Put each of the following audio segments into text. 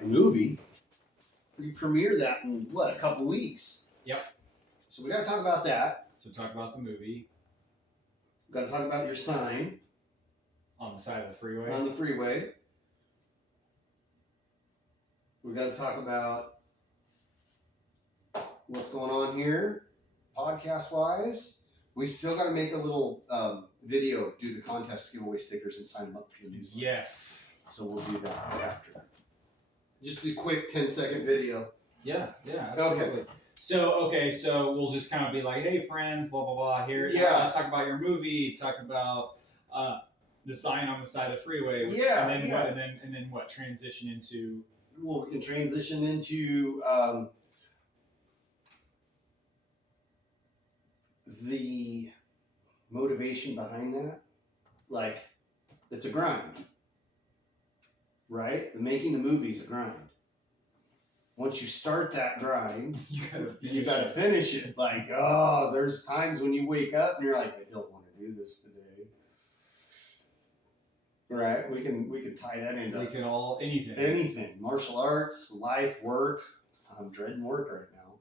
your movie. We premiere that in a couple weeks. Yep. So we got to talk about that. So talk about the movie. We got to talk about your sign on the side of the freeway. On the freeway. We got to talk about what's going on here, podcast wise. We still got to make a little video, do the contest, give away stickers, and sign them up for the newsletter. Yes. So we'll do that after. Just a quick 10-second video. Yeah, absolutely. Okay. So we'll just kind of be like, hey, friends, blah, blah, blah. Here, talk about your movie, talk about the sign on the side of the freeway. And then what? Transition into... Well, we can transition into the motivation behind that. Like, it's a grind. Right? Making the movie is a grind. Once you start that grind, you gotta finish it. Like, there's times when you wake up and you're like, I don't want to do this today. Right? We can tie that into anything. Martial arts, life, work. I'm dreading work right now.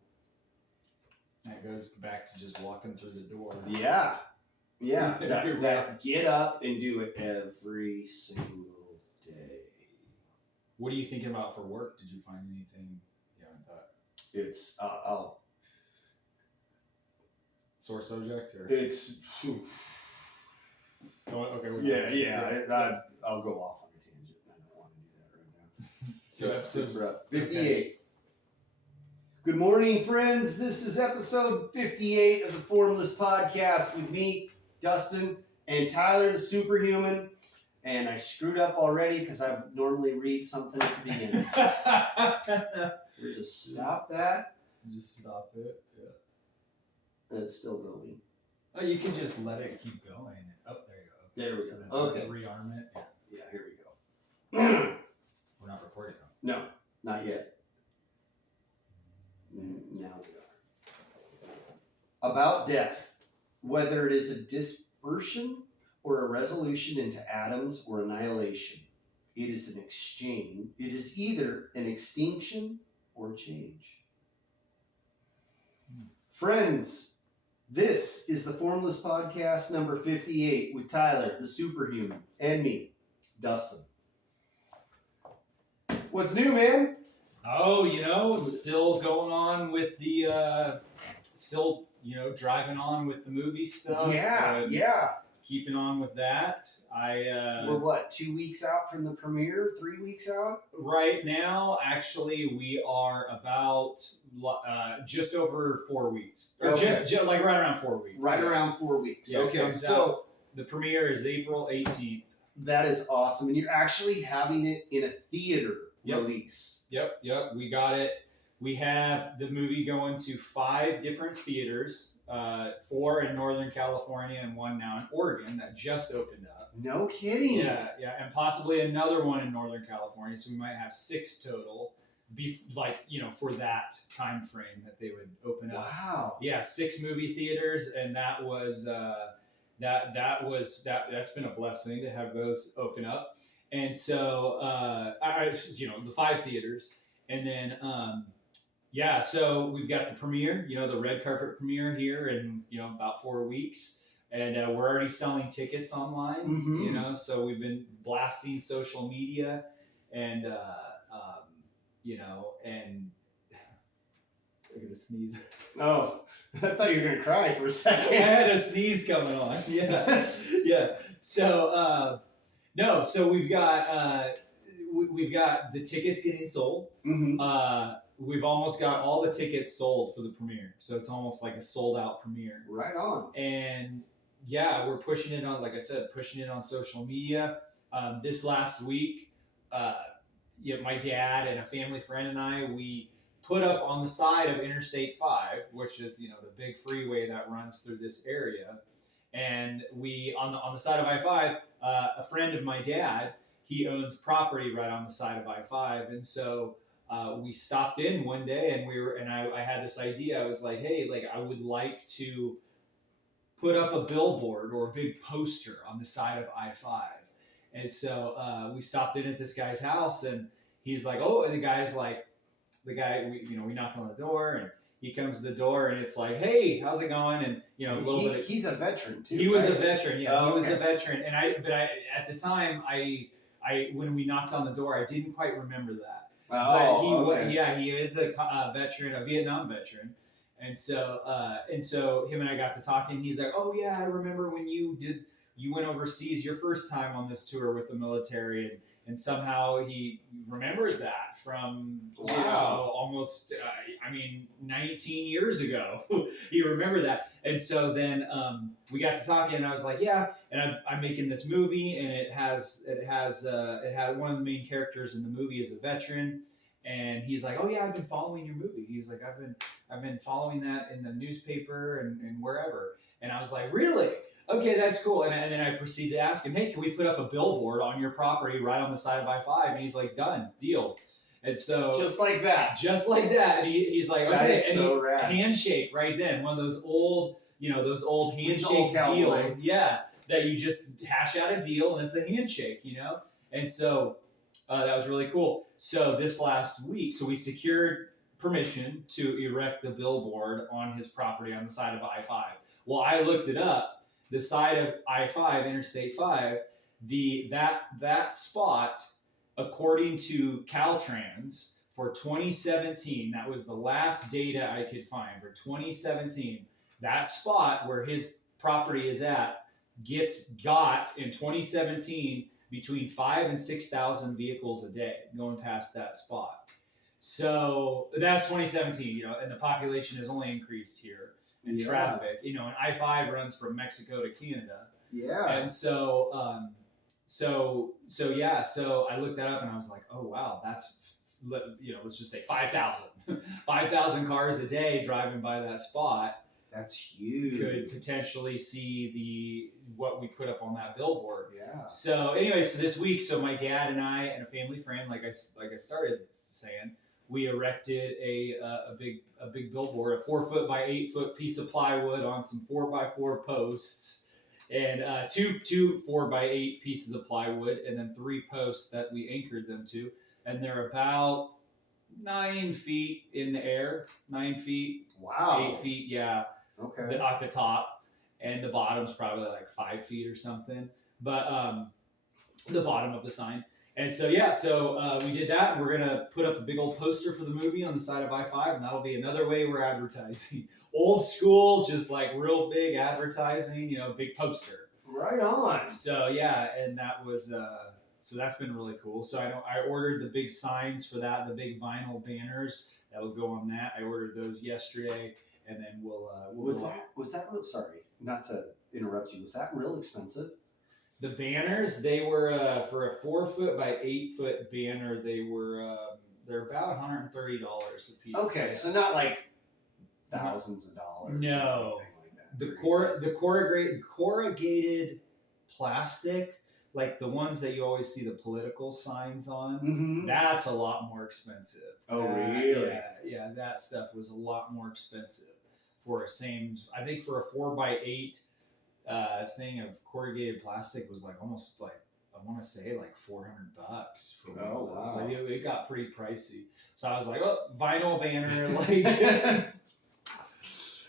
That goes back to just walking through the door. Yeah. That get up and do it every single day. What are you thinking about for work? Did you find anything you haven't thought? It's sore subject or it's. Okay. I'll go off on a tangent. I don't want to do that right now. So episode 58. Okay. Good morning, friends. This is episode 58 of the Formless Podcast with me, Dustin, and Tyler, the superhuman. And I screwed up already because I normally read something at the beginning. We'll just stop that. Just stop it. Yeah. It's still going. Oh, you can just let it keep going. Oh, there you go. There we go. Okay. Rearm it. Yeah, here we go. We're not recording No, though. not yet. Now we are. About death, whether it is a dispersion or a resolution into atoms or annihilation, it is an exchange. It is either an extinction or change. Friends, this is the Formless Podcast number 58 with Tyler, the superhuman, and me, Dustin. What's new, man? Oh, still going on with the, driving on with the movie stuff. Yeah. Keeping on with that. We're 2 weeks out from the premiere? 3 weeks out? Right now, actually, we are about just over 4 weeks. Or just like right around 4 weeks. Around 4 weeks. Yeah, okay, so the premiere is April 18th. That is awesome. And you're actually having it in a theater release. Yep. We got it. We have the movie going to 5 different theaters, 4 in Northern California and 1 now in Oregon that just opened up. No kidding. Yeah, and possibly another one in Northern California. So we might have 6 total, for that time frame that they would open up. Wow. Yeah, 6 movie theaters, and that was that's been a blessing to have those open up. And so the 5 theaters, and then. So we've got the premiere, the red carpet premiere here in, about 4 weeks. And we're already selling tickets online, so we've been blasting social media and, and I'm going to sneeze. Oh, I thought you were going to cry for a second. I had a sneeze coming on. Yeah. So, so we've got the tickets getting sold. Mm-hmm. We've almost got all the tickets sold for the premiere. So it's almost like a sold out premiere. Right on. And we're pushing it on, like I said, on social media. This last week, my dad and a family friend and I, we put up on the side of Interstate 5, which is, the big freeway that runs through this area. And we, on the side of I-5, a friend of my dad, he owns property right on the side of I-5. And so we stopped in one day and I had this idea. I was like, hey, I would like to put up a billboard or a big poster on the side of I-5. And so we stopped in at this guy's house and he's like, oh, and the guy, we knocked on the door, and he comes to the door, and it's like, hey, how's it going? And a little bit. He's a veteran too. He was a veteran, yeah. Oh, he was a veteran, and I at the time, I when we knocked on the door, I didn't quite remember that. Oh, but he is a veteran, a Vietnam veteran, and so him and I got to talking. He's like, oh yeah, I remember when you went overseas your first time on this tour with the military, and somehow he remembered that from almost 19 years ago. He remembered that, and so then we got to talking, and I was like, yeah, and I'm making this movie, and it had one of the main characters in the movie is a veteran, and he's like, oh yeah, I've been following your movie. He's like, I've been following that in the newspaper and wherever, and I was like, really? Okay, that's cool. And then I proceeded to ask him, hey, can we put up a billboard on your property right on the side of I-5? And he's like, done, deal. And so just like that. And he's like, okay, that is so rad. Handshake right then, one of those old handshake deals, yeah, that you just hash out a deal and it's a handshake, And so that was really cool. So this last week, we secured permission to erect a billboard on his property on the side of I-5. Well, I looked it up. The side of I-5, Interstate 5, that spot, according to Caltrans, for 2017, that was the last data I could find for 2017. That spot where his property is at got in 2017 between 5,000 and 6,000 vehicles a day going past that spot. So that's 2017, and the population has only increased here. And traffic, and I-5 runs from Mexico to Canada. Yeah. And so I looked that up and I was like, oh wow, that's, let's just say 5,000. 5,000 cars a day driving by that spot. That's huge. Could potentially see what we put up on that billboard. Yeah. So anyway, this week, my dad and I and a family friend, like I started saying, we erected a big billboard, a 4-foot by 8-foot piece of plywood on some 4x4 posts, and two 4x8 pieces of plywood, and then 3 posts that we anchored them to, and they're about 9 feet in the air, 9 feet, wow, 8 feet, yeah, okay, at the top, and the bottom's probably like 5 feet or something, but the bottom of the sign. And so, we did that, and we're going to put up a big old poster for the movie on the side of I-5, and that'll be another way we're advertising. Old school, just like real big advertising, big poster. Right on. So, yeah, and that was, so that's been really cool. So I ordered the big signs for that, the big vinyl banners that will go on that. I ordered those yesterday, and then we'll was that real, sorry, not to interrupt you, was that real expensive? The banners, they were for a 4-foot by 8-foot banner. They're about $130 a piece. Okay, so not like thousands of dollars. No, like that. the corrugated plastic, like the ones that you always see the political signs on. Mm-hmm. That's a lot more expensive. Oh, really? Yeah, that stuff was a lot more expensive for I think for a 4x8. Thing of corrugated plastic was like almost like, I want to say like $400 for one of those. Wow. Like it got pretty pricey. So I was like, oh, vinyl banner, like.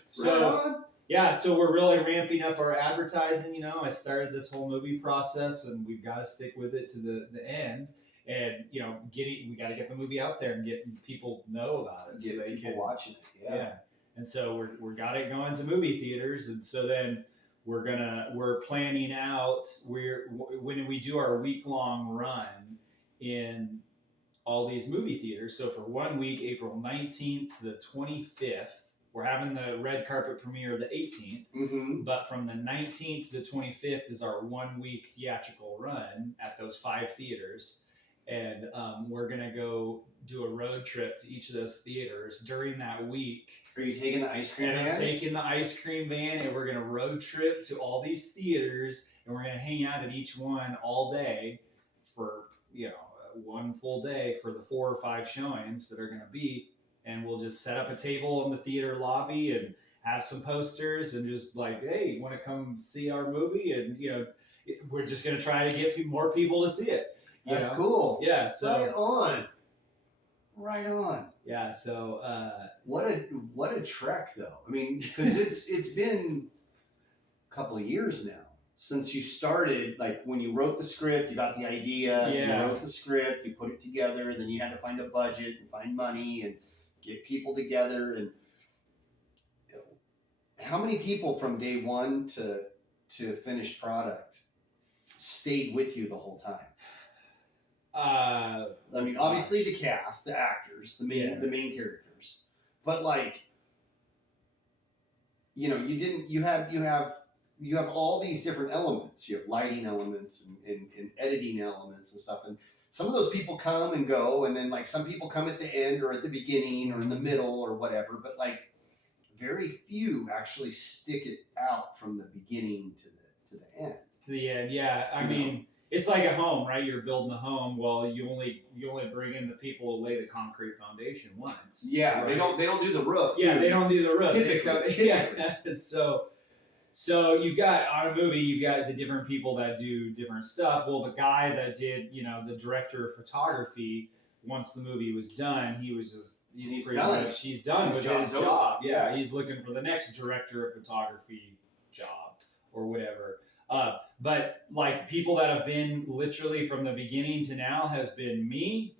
So yeah, so we're really ramping up our advertising. I started this whole movie process, and we've got to stick with it to the end. And we got to get the movie out there and get people know about it, get so they people can watching it. Yeah. And so we're got it going to movie theaters, and so then. We're planning out when we do our week-long run in all these movie theaters. So for 1 week, April 19th to the 25th, we're having the red carpet premiere the 18th. Mm-hmm. But from the 19th to the 25th is our 1 week theatrical run at those 5 theaters. And we're going to go do a road trip to each of those theaters during that week. Are you taking the ice cream van? I'm taking the ice cream van, and we're going to road trip to all these theaters, and we're going to hang out at each one all day for, one full day for the 4 or 5 showings that are going to be. And we'll just set up a table in the theater lobby and have some posters and just like, hey, you want to come see our movie? And, we're just going to try to get more people to see it. That's cool. Yeah. So right on. Right on. Yeah. So what a trek though. I mean, because it's been a couple of years now since you started. Like when you wrote the script, you got the idea, you wrote the script, you put it together, then you had to find a budget and find money and get people together. And how many people from day one to finished product stayed with you the whole time? I mean, obviously the cast, the actors, the main characters, but like, you know, you have all these different elements. You have lighting elements and editing elements and stuff. And some of those people come and go, and then like some people come at the end or at the beginning or in the middle or whatever. But like, very few actually stick it out from the beginning to the end. To the end, yeah. I mean, it's like a home, right? You're building a home. Well, you only bring in the people to lay the concrete foundation once. Yeah, right? They don't do the roof. Yeah, they don't do the roof. Typically. Yeah. So you've got on a movie, you've got the different people that do different stuff. Well, the guy that did, the director of photography, once the movie was done, he's done with his job. Yeah, he's looking for the next director of photography job or whatever. But like people that have been literally from the beginning to now has been me,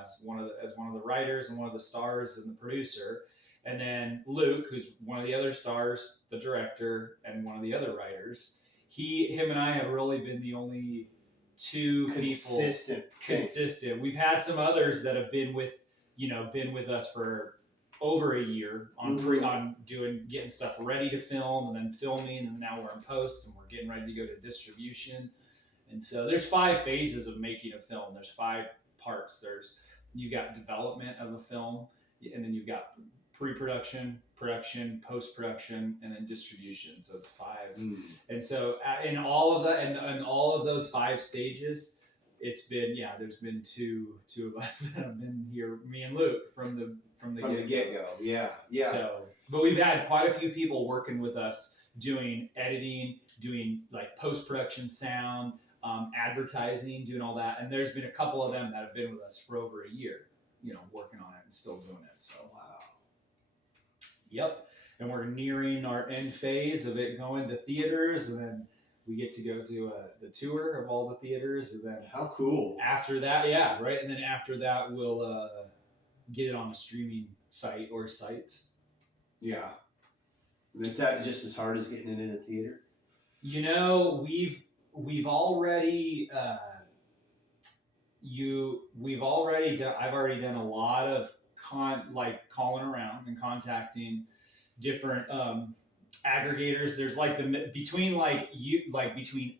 as one of the writers and one of the stars and the producer, and then Luke, who's one of the other stars, the director, and one of the other writers. Him and I have really been the only two consistent. We've had some others that have been with us for over a year on getting stuff ready to film and then filming, and now we're in post and we're getting ready to go to distribution. And so there's 5 phases of making a film. There's 5 parts. You got development of a film, and then you've got pre-production, production, post-production, and then distribution. So it's 5. And so in all of that, and all of those 5 stages, it's been there's been two of us that have been here, me and Luke, from the get-go. Yeah. So, but we've had quite a few people working with us doing editing, doing like post-production sound, advertising, doing all that. And there's been a couple of them that have been with us for over a year, working on it and still doing it. So wow. Yep. And we're nearing our end phase of it going to theaters, and then we get to go to the tour of all the theaters, and then how cool! After that, yeah, right. And then after that, we'll get it on a streaming site or sites. Yeah. And is that just as hard as getting it in a theater? We've already I've already done a lot of calling around and contacting different aggregators. There's like between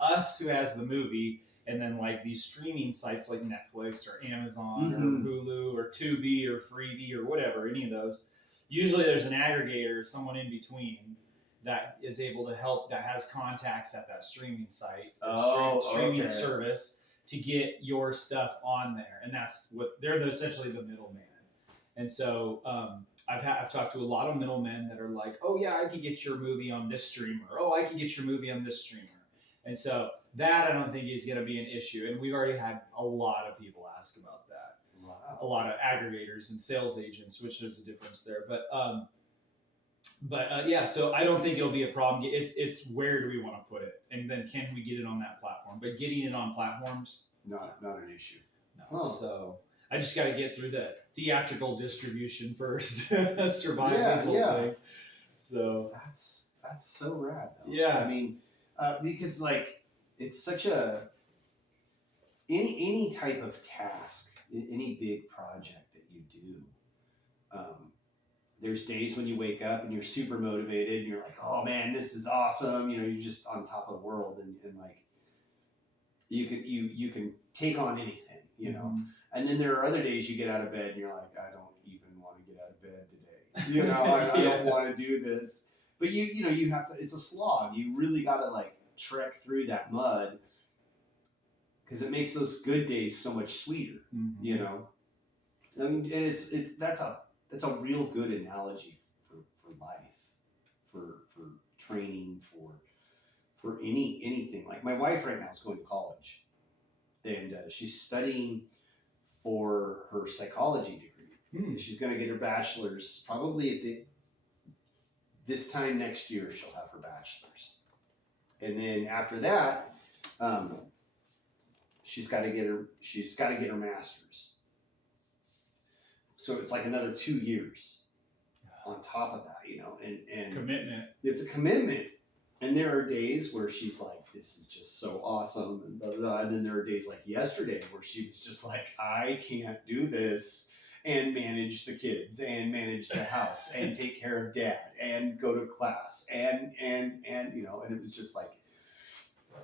us who has the movie, and then like these streaming sites like Netflix or Amazon or Hulu or Tubi or Freevee or whatever, any of those. Usually there's an aggregator, someone in between that is able to help, that has contacts at that streaming site or streaming service to get your stuff on there. And that's what they're essentially the middleman. And so I've talked to a lot of middlemen that are like, oh yeah, I could get your movie on this streamer. Oh, I could get your movie on this streamer. And so that I don't think is going to be an issue. And we've already had a lot of people ask about that. Wow. A lot of aggregators and sales agents, which there's a difference there. But yeah, so I don't think it'll be a problem. It's where do we want to put it? And then can we get it on that platform? But getting it on platforms, not an issue. No. Huh. So I just got to get through the theatrical distribution first, survive this whole thing. So that's so rad, though. Yeah. I mean, because like it's such any type of task, any big project that you do. There's days when you wake up and you're super motivated and you're like, oh man, this is awesome. You're just on top of the world, and like you can take on anything, Mm-hmm. And then there are other days you get out of bed and you're like, I don't even want to get out of bed today. I don't want to do this. But you have to. It's a slog. You really got to like trek through that mud, because it makes those good days so much sweeter. Mm-hmm. I mean, that's a real good analogy for life, for training, for anything. Like my wife right now is going to college, and she's studying for her psychology degree. She's going to get her bachelor's probably at this time next year. She'll have her bachelor's, and then after that, she's got to get her master's. So it's like another 2 years on top of that, and Commitment. It's a commitment. And there are days where she's like, this is just so awesome, and blah, blah, blah. And then there are days like yesterday where she was just like, I can't do this and manage the kids and manage the house and take care of dad and go to class and and it was just like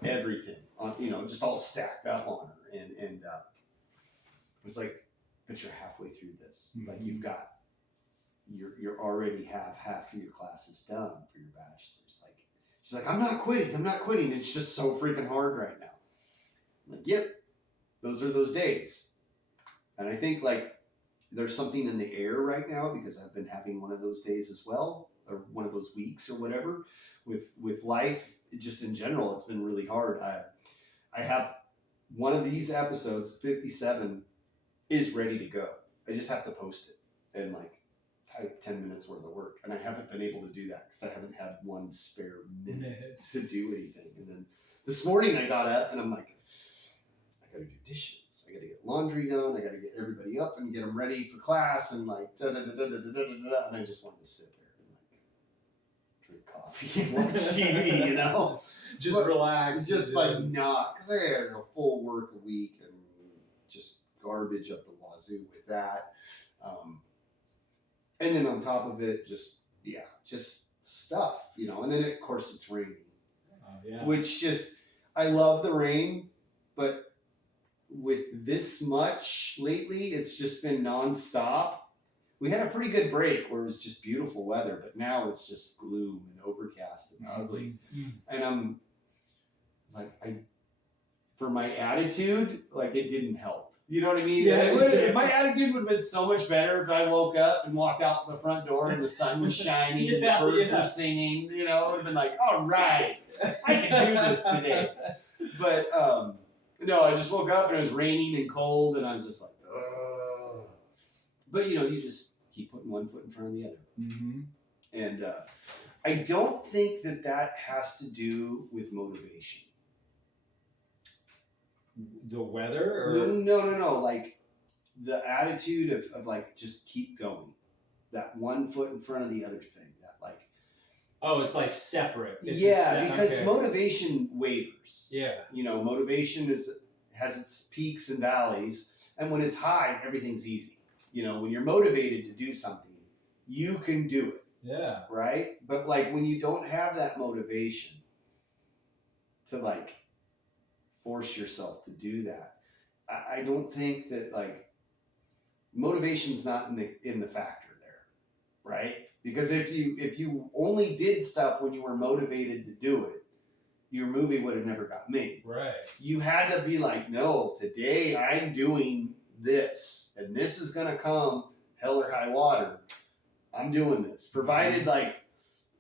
everything on, just all stacked up on her. And it was like, but you're halfway through this. Like you're already have half of your classes done for your bachelor's. Like, she's like, I'm not quitting. It's just so freaking hard right now. I'm like, yep, those are those days. And I think like there's something in the air right now because I've been having one of those days as well, or one of those weeks or whatever with life. Just in general, it's been really hard. I have one of these episodes, 57, is ready to go. I just have to post it and like type 10 minutes worth of work. And I haven't been able to do that because I haven't had one spare minute to do anything. And then this morning I got up and I'm like, I got to do dishes. I got to get laundry done. I got to get everybody up and get them ready for class and like and I just wanted to sit there and like drink coffee and watch TV, Just but relax. Just like not, because I had a full work a week and just garbage up the wazoo with that. And then on top of it, just stuff, and then of course it's raining, which I love the rain, but with this much lately, it's just been nonstop. We had a pretty good break where it was just beautiful weather, but now it's just gloom and overcast and ugly. And I'm like, for my attitude, like it didn't help. You know what I mean? Yeah. My attitude would have been so much better if I woke up and walked out the front door and the sun was shining and the birds were singing. It would have been like, all right, I can do this today. But no, I just woke up and it was raining and cold and I was just like, ugh. But you just keep putting one foot in front of the other. Mm-hmm. And I don't think that has to do with motivation. The weather? Or? No. Like the attitude of like, just keep going. That one foot in front of the other thing. That like. Oh, it's like separate. It's because motivation wavers. Yeah. Motivation has its peaks and valleys. And when it's high, everything's easy. When you're motivated to do something, you can do it. Yeah. Right? But like when you don't have that motivation to like force yourself to do that, I don't think that like motivation's not in the factor there, right? Because if you only did stuff when you were motivated to do it, your movie would have never got made. Right. You had to be like, no, today I'm doing this, and this is gonna come hell or high water. I'm doing this, provided like,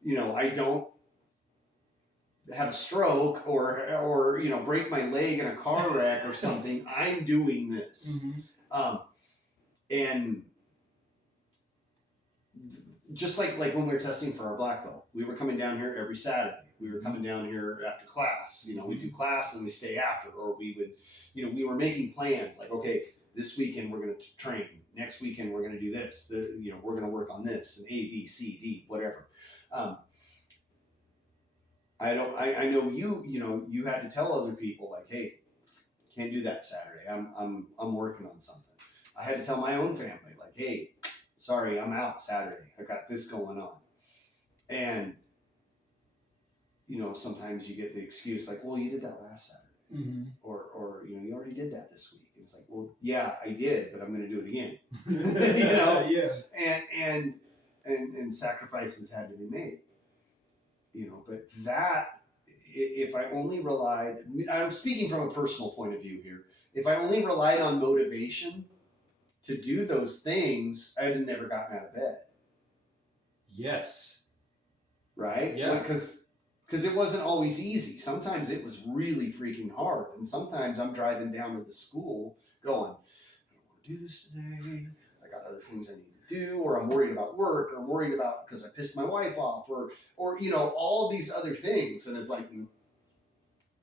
I don't have a stroke or break my leg in a car wreck or something. I'm doing this. Mm-hmm. And just like when we were testing for our black belt, we were coming down here every Saturday. We were coming down here after class. We do class and we stay after, or we would, we were making plans like, okay, this weekend we're going to train. Next weekend we're going to do this. We're going to work on this and A, B, C, D, whatever. I know you had to tell other people like, hey, can't do that Saturday. I'm working on something. I had to tell my own family like, hey, sorry, I'm out Saturday. I got this going on. And sometimes you get the excuse like, well, you did that last Saturday. Mm-hmm. Or you already did that this week. And it's like, well, yeah, I did, but I'm going to do it again. Yeah. And sacrifices had to be made. But that, if I only relied, I'm speaking from a personal point of view here. If I only relied on motivation to do those things, I'd have never gotten out of bed. Yes. Right? Yeah. Because it wasn't always easy. Sometimes it was really freaking hard. And sometimes I'm driving down to the school going, I don't want to do this today. I got other things I need to do, or I'm worried about work, or I'm worried about because I pissed my wife off, or all these other things. And it's like,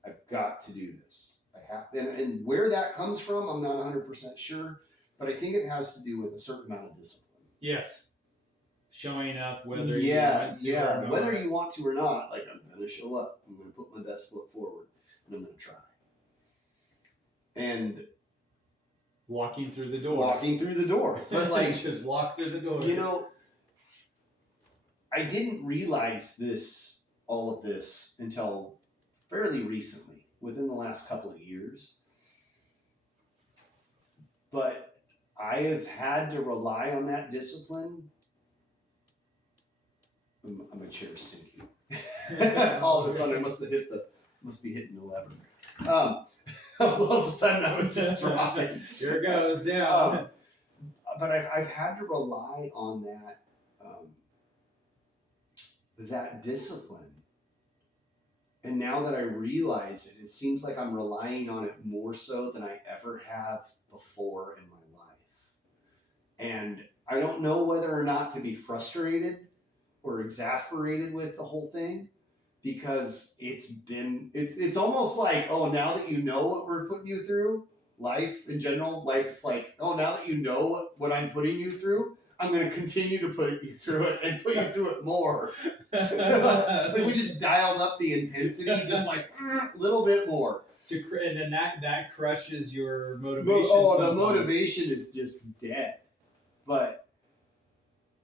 I've got to do this. I have, and where that comes from, I'm not 100% sure, but I think it has to do with a certain amount of discipline. Yes. Showing up whether you want to or not. Whether you want to or not, like, I'm going to show up. I'm going to put my best foot forward, and I'm going to try. And walking through the door. But like, just walk through the door. I didn't realize all of this until fairly recently, within the last couple of years. But I have had to rely on that discipline. My chair's sinking. All of a sudden, I must be hitting the lever. All of a sudden, I was just dropping. Here it goes down. But I've had to rely on that discipline. And now that I realize it, it seems like I'm relying on it more so than I ever have before in my life. And I don't know whether or not to be frustrated or exasperated with the whole thing, because it's almost like, oh, now that you know what we're putting you through, life in general, life is like, oh, now that you know what I'm putting you through, I'm going to continue to put you through it and put you through it more. Like, we just dialed up the intensity just like a little bit more. And then that crushes your motivation. The motivation is just dead. But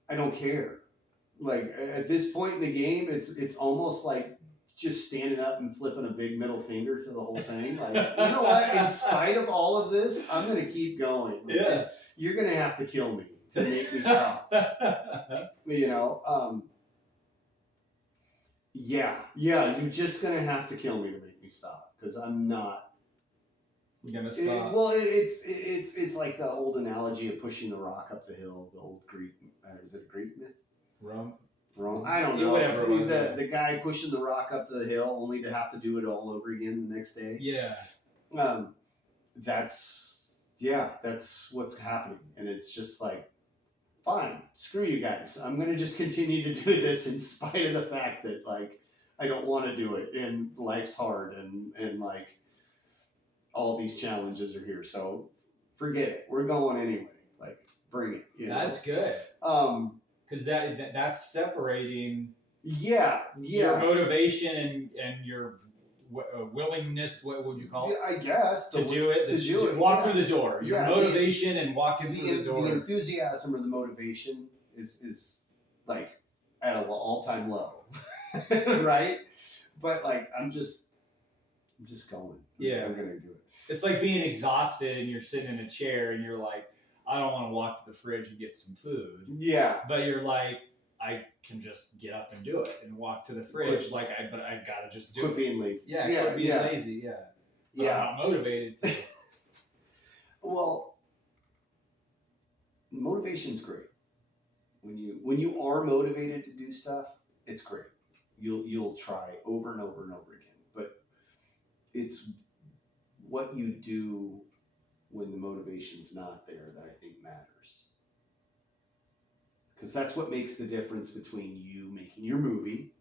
I don't care. Like, at this point in the game, it's almost like just standing up and flipping a big middle finger to the whole thing. Like, you know what? In spite of all of this, I'm going to keep going. Like, yeah. You're going to have to kill me to make me stop. You're just going to have to kill me to make me stop, because I'm not gonna stop. It's like the old analogy of pushing the rock up the hill. The old Greek, is it a Greek myth? Rome. I don't know. Whatever. The guy pushing the rock up the hill only to have to do it all over again the next day. Yeah. That's what's happening, and it's just like, fine, screw you guys. I'm gonna just continue to do this in spite of the fact that, like, I don't want to do it, and life's hard, and like, all these challenges are here. So forget it. We're going anyway. Like, bring it. That's good. Because that's separating. Yeah. Your motivation and your willingness. What would you call it? I guess to do it. Walk through the door. Your motivation and walking through the door. The enthusiasm or the motivation is like at an all-time low, right? But like, I'm just going. Yeah, I'm gonna do it. It's like being exhausted and you're sitting in a chair and you're like, I don't want to walk to the fridge and get some food. Yeah. But you're like, I can just get up and do it and walk to the fridge. But I've got to just do it. Quit being lazy. Yeah, quit being lazy. Yeah. But I'm not motivated to. Well, motivation's great. When you are motivated to do stuff, it's great. You'll try over and over and over again. But it's what you do when the motivation's not there that I think matters. Because that's what makes the difference between you making your movie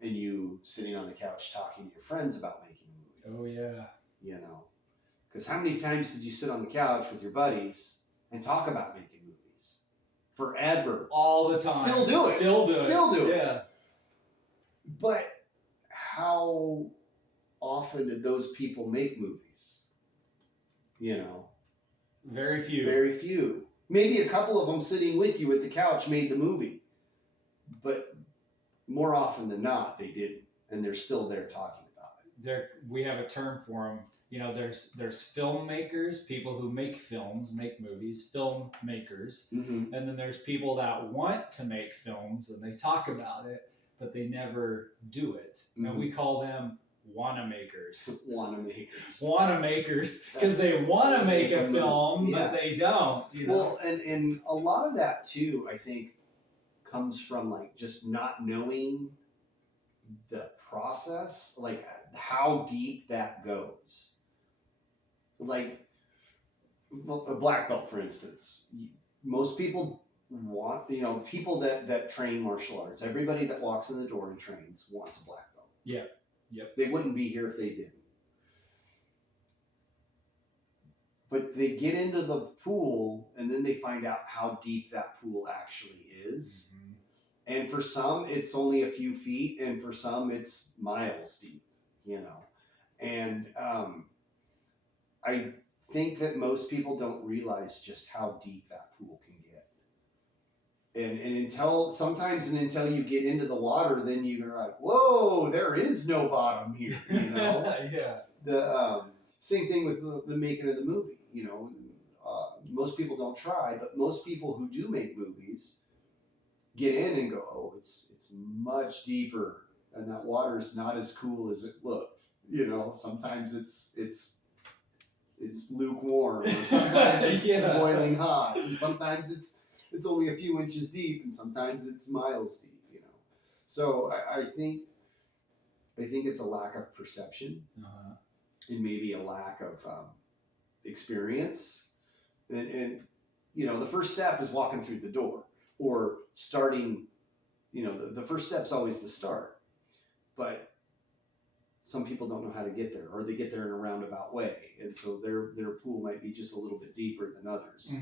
and you sitting on the couch talking to your friends about making a movie. Oh, yeah. Because how many times did you sit on the couch with your buddies and talk about making movies? Forever. All the time. Still do it. Yeah. But how often did those people make movies? Very few. Very few. Maybe a couple of them sitting with you at the couch made the movie. But more often than not, they didn't. And they're still there talking about it. We have a term for them. There's filmmakers, people who make films, make movies, filmmakers. Mm-hmm. And then there's people that want to make films and they talk about it, but they never do it. Mm-hmm. And we call them wanna-makers. Wanna-makers. Because they want to make a film, but they don't. Well, and a lot of that, too, I think, comes from, like, just not knowing the process, like, how deep that goes. Like, a black belt, for instance, most people want, people that train martial arts, everybody that walks in the door and trains wants a black belt. Yeah. Yep. They wouldn't be here if they didn't. But they get into the pool and then they find out how deep that pool actually is. Mm-hmm. And for some, it's only a few feet, and for some, it's miles deep, And I think that most people don't realize just how deep that pool can get. And until you get into the water, then you're like, whoa, there is no bottom here, Yeah. The same thing with the making of the movie. Most people don't try, but most people who do make movies get in and go, oh, it's much deeper, and that water is not as cool as it looked. Sometimes it's lukewarm, or sometimes it's boiling hot, and sometimes it's only a few inches deep, and sometimes it's miles deep. So I think it's a lack of perception, and maybe a lack of experience. And the first step is walking through the door or starting. The first step's always the start, but some people don't know how to get there, or they get there in a roundabout way, and so their pool might be just a little bit deeper than others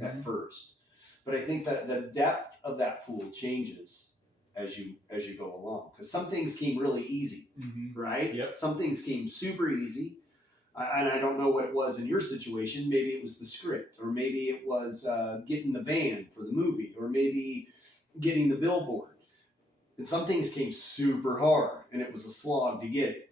at first. But I think that the depth of that pool changes as you go along, because some things came really easy, right? Yep. Some things came super easy. And I don't know what it was in your situation. Maybe it was the script, or maybe it was getting the van for the movie, or maybe getting the billboard. And some things came super hard, and it was a slog to get it.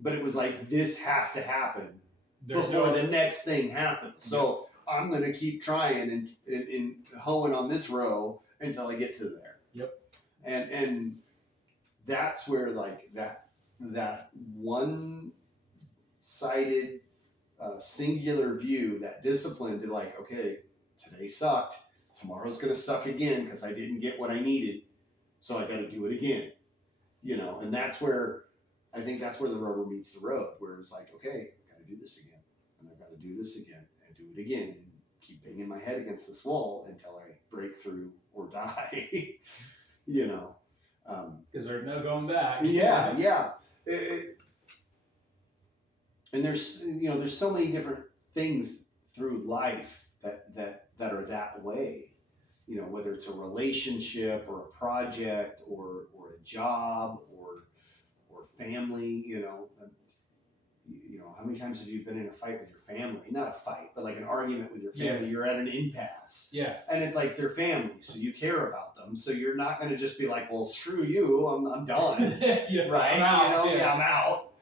But it was like, this has to happen before the next thing happens. So I'm going to keep trying and hoeing on this row until I get to there. Yep. And that's where like that one-sided singular view, that discipline to like, okay, today sucked, tomorrow's going to suck again because I didn't get what I needed, so I got to do it again, and that's where I think that's where the rubber meets the road, where it's like, okay, I got to do this again, and I got to do this again, and do it again, and keep banging my head against this wall until I break through or die. Because there's no going back. Yeah. And there's so many different things through life that are that way, whether it's a relationship or a project or a job or family. How many times have you been in a fight with your family? Not a fight, but like an argument with your family. Yeah. You're at an impasse. Yeah. And it's like they're family, so you care about them. So you're not going to just be like, well, screw you, I'm done. Yeah, right? I'm out. I'm out.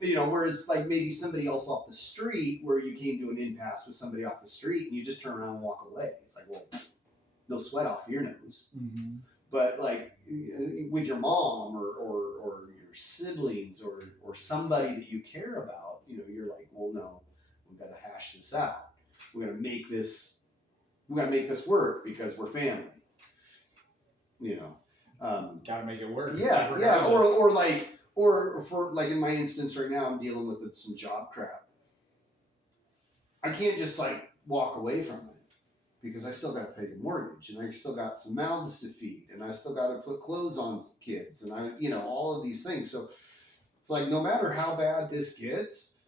Whereas like maybe somebody else off the street, where you came to an impasse with somebody off the street and you just turn around and walk away. It's like, well, no sweat off your nose. Mm-hmm. But like with your mom or your siblings or somebody that you care about, you're like, well, no, we've got to hash this out. We're going to make this work because we're family. Got to make it work. Yeah. Or for like in my instance right now, I'm dealing with some job crap. I can't just like walk away from it, because I still got to pay the mortgage, and I still got some mouths to feed, and I still got to put clothes on kids, and all of these things. So it's like, no matter how bad this gets,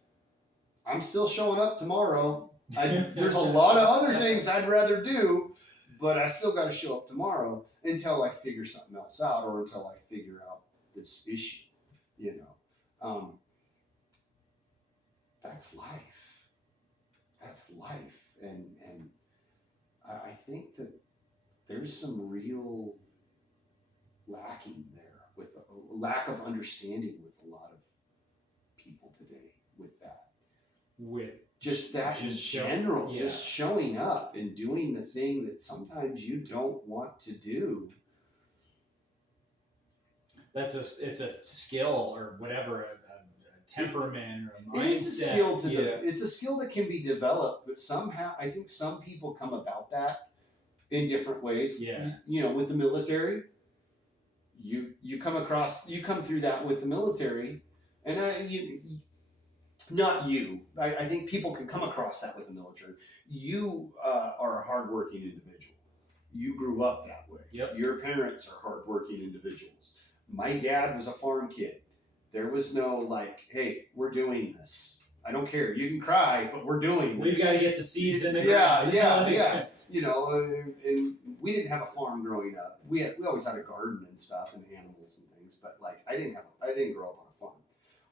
I'm still showing up tomorrow. There's a lot of other things I'd rather do, but I still got to show up tomorrow until I figure something else out, or until I figure out this issue. That's life. That's life. And I think that there's some real lacking there, with a lack of understanding with a lot of people today with that. With just that in general, just showing up and doing the thing that sometimes you don't want to do. It's a skill or whatever, a temperament or a mindset. It is a skill it's a skill that can be developed, but somehow I think some people come about that in different ways. Yeah. With the military, you come through that with the military, and not you. I think people can come across that with the military. You are a hardworking individual. You grew up that way. Yep. Your parents are hardworking individuals. My dad was a farm kid. There was no like, hey, we're doing this. I don't care. You can cry, but we're doing this. We've got to get the seeds in the ground. Yeah. You know, and we didn't have a farm growing up. We always had a garden and stuff and animals and things, but like I didn't grow up on a farm.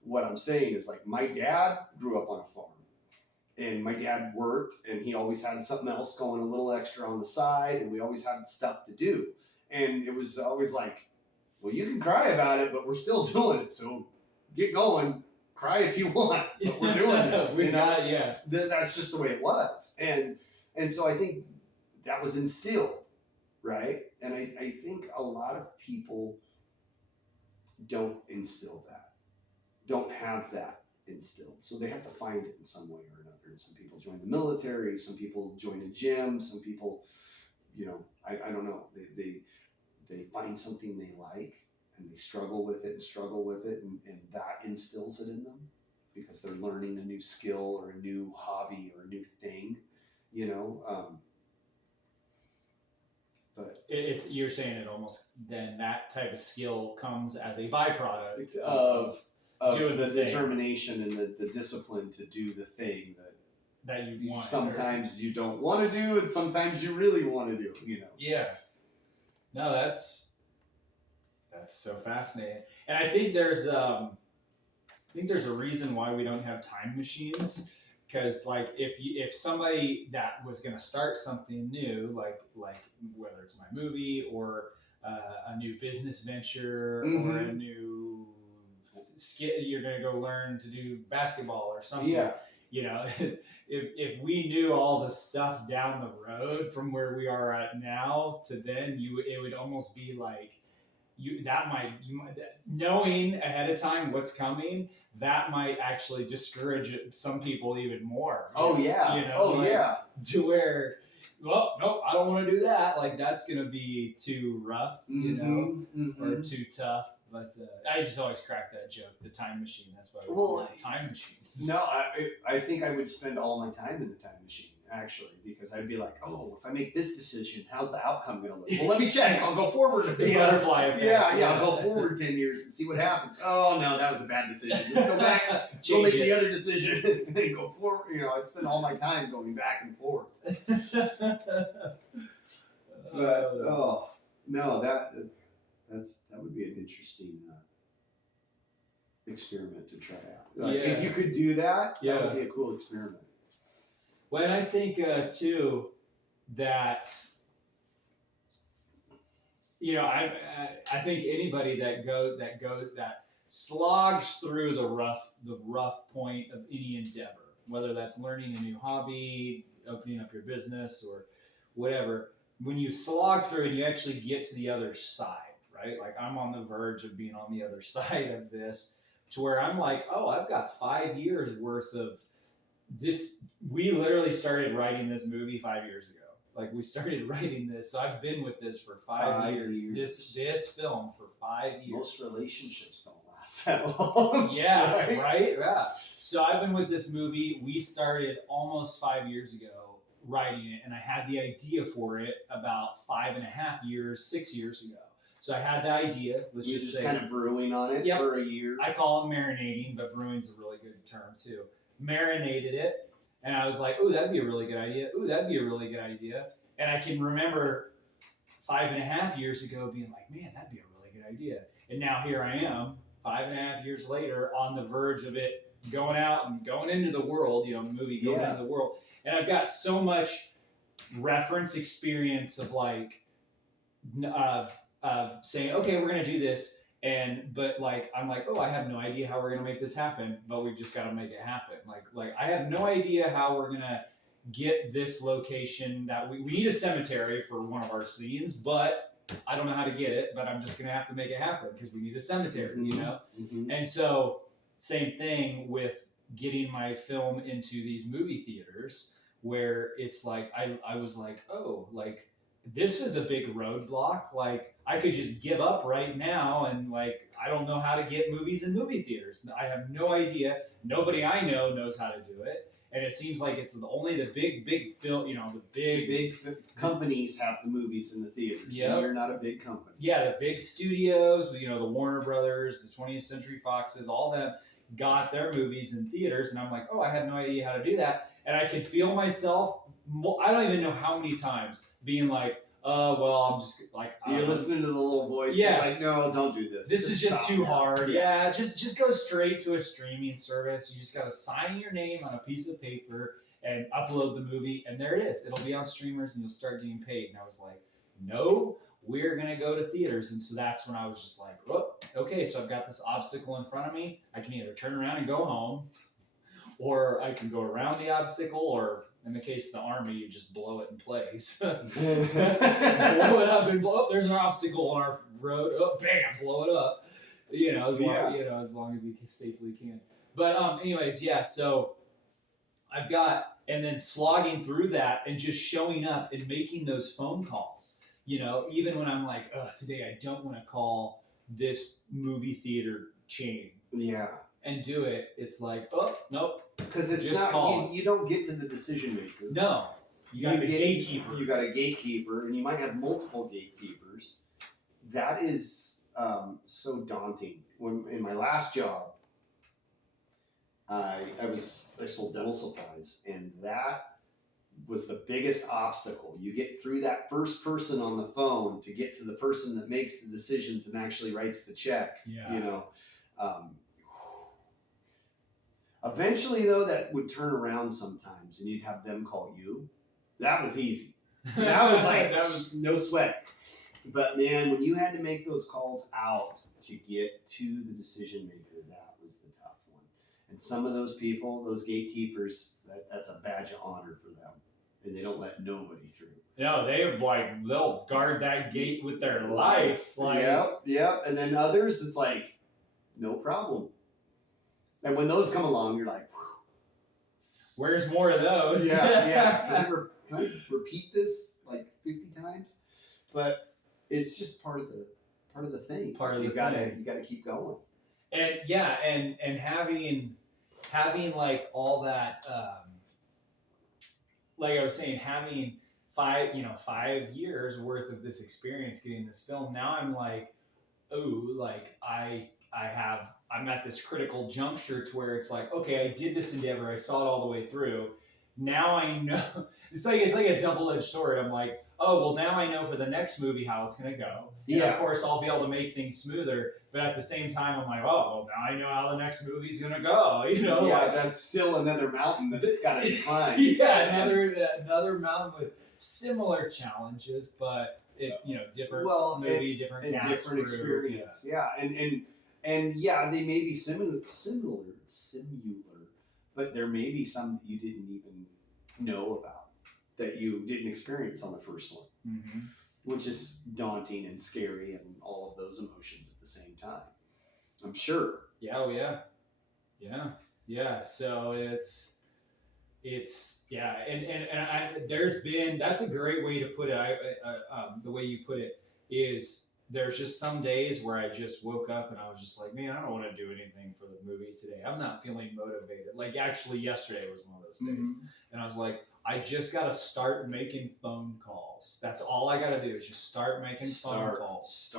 What I'm saying is like my dad grew up on a farm, and my dad worked, and he always had something else going a little extra on the side, and we always had stuff to do, and it was always like, well, you can cry about it, but we're still doing it, so get going. Cry if you want, but we're doing this. That's just the way it was, and so I think that was instilled, right? And I think a lot of people don't instill that, don't have that instilled, so they have to find it in some way or another. And some people join the military, some people join a gym, some people, you know, I don't know, they find something they like, and they struggle with it, and that instills it in them because they're learning a new skill or a new hobby or a new thing, you know. But it's you're saying it almost then that type of skill comes as a byproduct of doing the thing. determination and the discipline to do the thing that you want. Sometimes you don't want to do, and sometimes you really want to do, you know. Yeah. No, that's so fascinating, and I think there's a reason why we don't have time machines. Because like if somebody that was going to start something new, like whether it's my movie or a new business venture or a new skill, you're going to go learn to do basketball or something. Yeah. You know, if we knew all the stuff down the road from where we are at now to then, it would almost be like you might knowing ahead of time what's coming. That might actually discourage some people even more. Oh yeah. You know, oh like, yeah. To where, well, nope, I don't want to do that. Like that's gonna be too rough, you know, or too tough. But I just always crack that joke, the time machine. That's why we love time machines. No, I think I would spend all my time in the time machine, actually, because I'd be like, oh, if I make this decision, how's the outcome going to look? Well, let me check. I'll go forward a bit. Butterfly effect. Yeah, I'll go forward 10 years and see what happens. Oh, no, that was a bad decision. Let's go back, go make the other decision, and then go forward. You know, I'd spend all my time going back and forth. But, oh, no, that would be an interesting experiment to try out. Like, if you could do that, that would be a cool experiment. Well, and I think too that you know I think anybody that slogs through the rough point of any endeavor, whether that's learning a new hobby, opening up your business, or whatever, when you slog through and you actually get to the other side, right? Like I'm on the verge of being on the other side of this, to where I'm like, oh, I've got 5 years worth of this. We literally started writing this movie 5 years ago. Like we started writing this, so I've been with this for 5 years. This film for 5 years. Most relationships don't last that long. Yeah, right? Yeah. So I've been with this movie. We started almost 5 years ago writing it, and I had the idea for it about 5.5 years, 6 years ago. So I had the idea. Let's just say, kind of brewing on it for a year. I call it marinating, but brewing's a really good term too. Marinated it, and I was like, "Ooh, that'd be a really good idea. Ooh, that'd be a really good idea." And I can remember 5.5 years ago being like, "Man, that'd be a really good idea." And now here I am, 5.5 years later, on the verge of it going out and going into the world. You know, the movie going into the world, and I've got so much reference experience of like of saying, "Okay, we're gonna do this." But like I'm like, oh, I have no idea how we're gonna make this happen, but we've just got to make it happen. Like I have no idea how we're gonna get this location. That we need a cemetery for one of our scenes, but I don't know how to get it. But I'm just gonna have to make it happen because we need a cemetery, you know. And so same thing with getting my film into these movie theaters, where it's like I was like, oh, like this is a big roadblock. Like I could just give up right now and like I don't know how to get movies in movie theaters. I have no idea. Nobody I know knows how to do it, and it seems like it's only the big film. The big companies have the movies in the theaters. Yep. And you're not a big company. Yeah, the big studios. The Warner Brothers, the 20th Century Foxes, all them got their movies in theaters, and I'm like, oh, I have no idea how to do that, and I can feel myself. I don't even know how many times being like. Well, I'm just like you're listening to the little voice. Yeah, that's like, no, don't do this. This is just too hard. Yeah, just go straight to a streaming service. You just gotta sign your name on a piece of paper and upload the movie, and there it is. It'll be on streamers, and you'll start getting paid. And I was like, no, we're gonna go to theaters. And so that's when I was just like, oh, okay. So I've got this obstacle in front of me. I can either turn around and go home, or I can go around the obstacle, or in the case of the Army, you just blow it in place. Blow it up and blow up. There's an obstacle on our road. Oh, bam, blow it up. As long as you safely can. But anyways, yeah. So I've got, and then slogging through that and just showing up and making those phone calls. Even when I'm like, today I don't want to call this movie theater chain. Yeah. And do it. It's like, oh, nope. Because it's just not, you don't get to the decision maker. No. You got a gatekeeper. You got a gatekeeper, and you might have multiple gatekeepers. That is so daunting. When in my last job, I sold dental supplies, and that was the biggest obstacle. You get through that first person on the phone to get to the person that makes the decisions and actually writes the check. Yeah. Eventually, though, that would turn around sometimes, and you'd have them call you. That was easy. That was like that was no sweat. But man, when you had to make those calls out to get to the decision maker, that was the tough one. And some of those people, those gatekeepers, that's a badge of honor for them, and they don't let nobody through. No, they'll guard that gate with their life. Yep. And then others, it's like no problem. And when those come along, you're like, where's more of those? Yeah. Can I repeat this like 50 times? But it's just part of the thing. You gotta keep going. And yeah, and having like all that, like I was saying, having 5 years worth of this experience getting this film. Now I'm like, oh, like I'm at this critical juncture to where it's like, okay, I did this endeavor, I saw it all the way through. Now I know it's like a double-edged sword. I'm like, oh, well, now I know for the next movie how it's gonna go. And of course I'll be able to make things smoother. But at the same time, I'm like, oh, well, now I know how the next movie's gonna go. That's still another mountain that's got to be climbed. Another mountain with similar challenges, but different movie, different cast, different experience. Yeah. And yeah, they may be similar, but there may be some that you didn't even know about, that you didn't experience on the first one, which is daunting and scary and all of those emotions at the same time, I'm sure. Yeah. Oh yeah. So it's and that's a great way to put it. The way you put it is, there's just some days where I just woke up and I was just like, man, I don't want to do anything for the movie today. I'm not feeling motivated. Like actually yesterday was one of those days. And I was like, I just got to start making phone calls. That's all I got to do is just start making phone calls.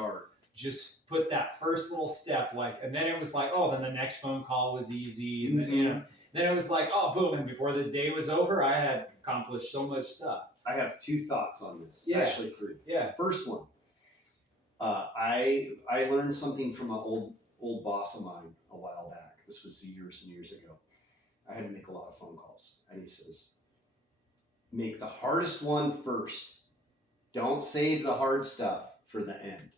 Just put that first little step, and then it was like, oh, then the next phone call was easy. And then it was like, oh, boom. And before the day was over, I had accomplished so much stuff. I have 2 thoughts on this. Yeah. Actually 3. Yeah. First one. I learned something from an old boss of mine a while back. This was years and years ago. I had to make a lot of phone calls, and he says, make the hardest one first. Don't save the hard stuff for the end.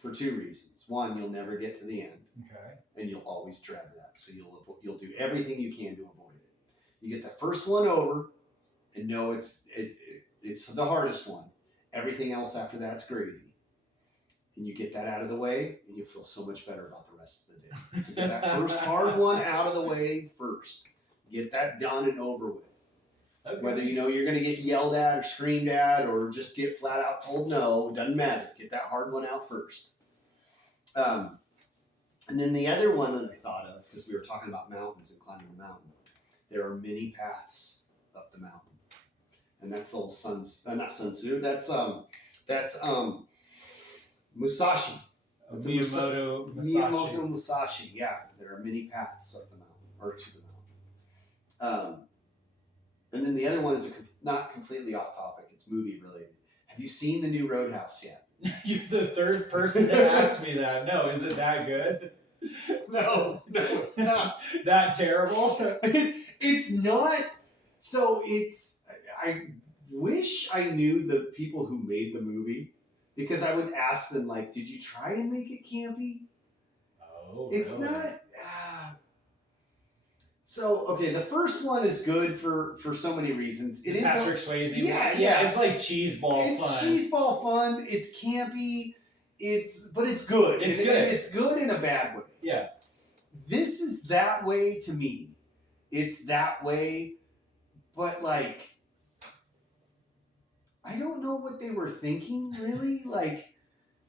For 2 reasons. One, you'll never get to the end. Okay. And you'll always dread that. So you'll do everything you can to avoid it. You get the first one over, and know it's the hardest one. Everything else after that's gravy. And you get that out of the way, and you feel so much better about the rest of the day. So get that first hard one out of the way first. Get that done and over with. Okay. Whether you're going to get yelled at or screamed at or just get flat out told no, doesn't matter. Get that hard one out first. And then the other one that I thought of, because we were talking about mountains and climbing the mountain, there are many paths up the mountain, and that's old not Sun Tzu. That's Musashi. That's Miyamoto Miyamoto Musashi. Yeah, there are many paths up the mountain or to the mountain. And then the other one is not completely off topic. It's movie related. Have you seen the new Roadhouse yet? You're the third person to ask me that. No, is it that good? No, it's not. That terrible? It's not. So I wish I knew the people who made the movie, because I would ask them, like, did you try and make it campy? Oh, it's really? not. So, okay, the first one is good for so many reasons. It is Patrick Swayze. Yeah. It's like cheeseball fun. It's cheeseball fun. It's campy. But it's good. It's good. It's good in a bad way. Yeah. This is that way to me. It's that way, but like, I don't know what they were thinking, really. Like,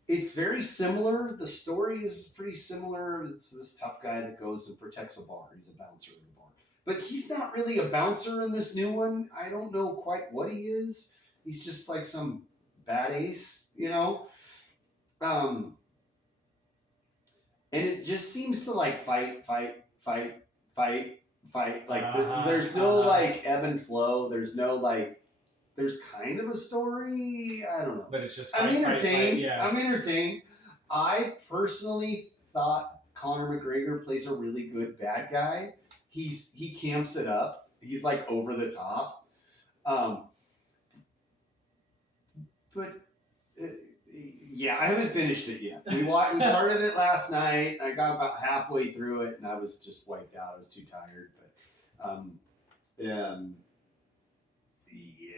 it's very similar. The story is pretty similar. It's this tough guy that goes and protects a bar. He's a bouncer in a bar. But he's not really a bouncer in this new one. I don't know quite what he is. He's just like some bad ace, And it just seems to like fight. Like there's no like ebb and flow. There's no like, there's kind of a story. I don't know. But it's just I'm entertained. yeah. I'm entertained. I personally thought Conor McGregor plays a really good bad guy. He camps it up. He's like over the top. Yeah, I haven't finished it yet. We started it last night. I got about halfway through it, and I was just wiped out. I was too tired. But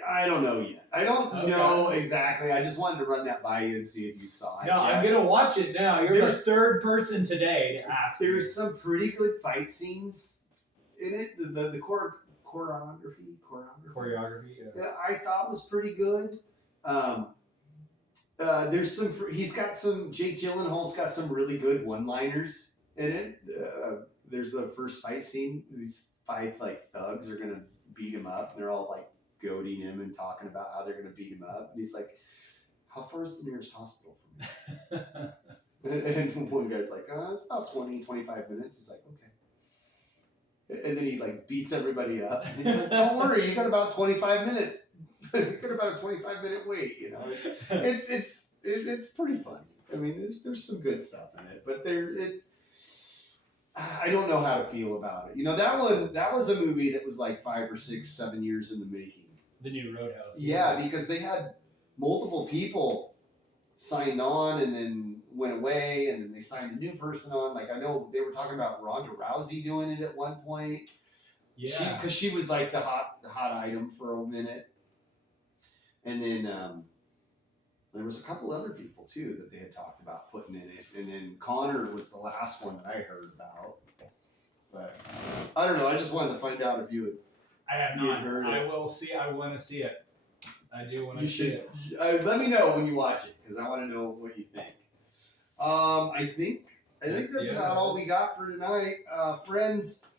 I don't know yet. I don't know exactly. I just wanted to run that by you and see if you saw it. No, I'm gonna watch it now. You're the third person today to ask. There's some pretty good fight scenes in it. The choreography. Yeah. I thought was pretty good. There's some. Jake Gyllenhaal's got some really good one-liners in it. There's the first fight scene. These 5 like thugs are gonna beat him up, and they're all like goading him and talking about how they're gonna beat him up. And he's like, "How far is the nearest hospital from me?" And one guy's like, "It's about 20-25 minutes." He's like, "Okay." And then he like beats everybody up. And he's like, "Don't worry, you got about 25 minutes. You got about a 25-minute wait." It's pretty fun. I mean, there's some good stuff in it, but I don't know how to feel about it. That was a movie that was like 5 or 6, 7 years in the making. The new Roadhouse. Yeah, because they had multiple people signed on and then went away, and then they signed a new person on. Like, I know they were talking about Ronda Rousey doing it at one point. Yeah. Because she was like the hot item for a minute. And then there was a couple other people too that they had talked about putting in it. And then Connor was the last one that I heard about. But I don't know. I just wanted to find out if you had. I have not. I will see. I want to see it. I do want to see it. Let me know when you watch it, because I want to know what you think. I think that's about all we got for tonight. Friends,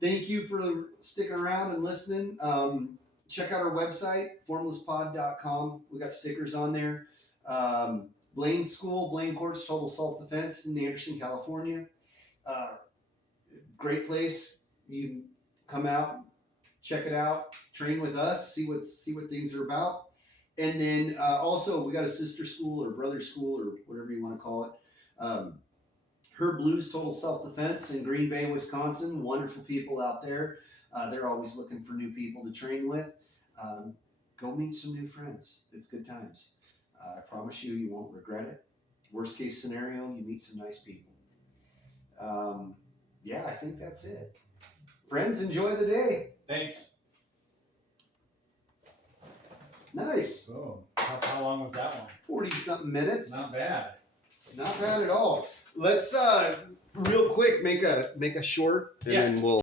thank you for sticking around and listening. Check out our website, formlesspod.com. We got stickers on there. Blaine Courts Total Self-Defense in Anderson, California. Great place. You can come out, check it out, train with us, see what things are about. And then also we got a sister school or brother school or whatever you want to call it. Her Blues Total Self-Defense in Green Bay, Wisconsin. Wonderful people out there. They're always looking for new people to train with. Go meet some new friends. It's good times. I promise you won't regret it. Worst case scenario, you meet some nice people. Yeah, I think that's it. Friends, enjoy the day. Thanks. Nice. Boom. How long was that one? 40-something minutes. Not bad. Not bad at all. Let's real quick make a short, and then we'll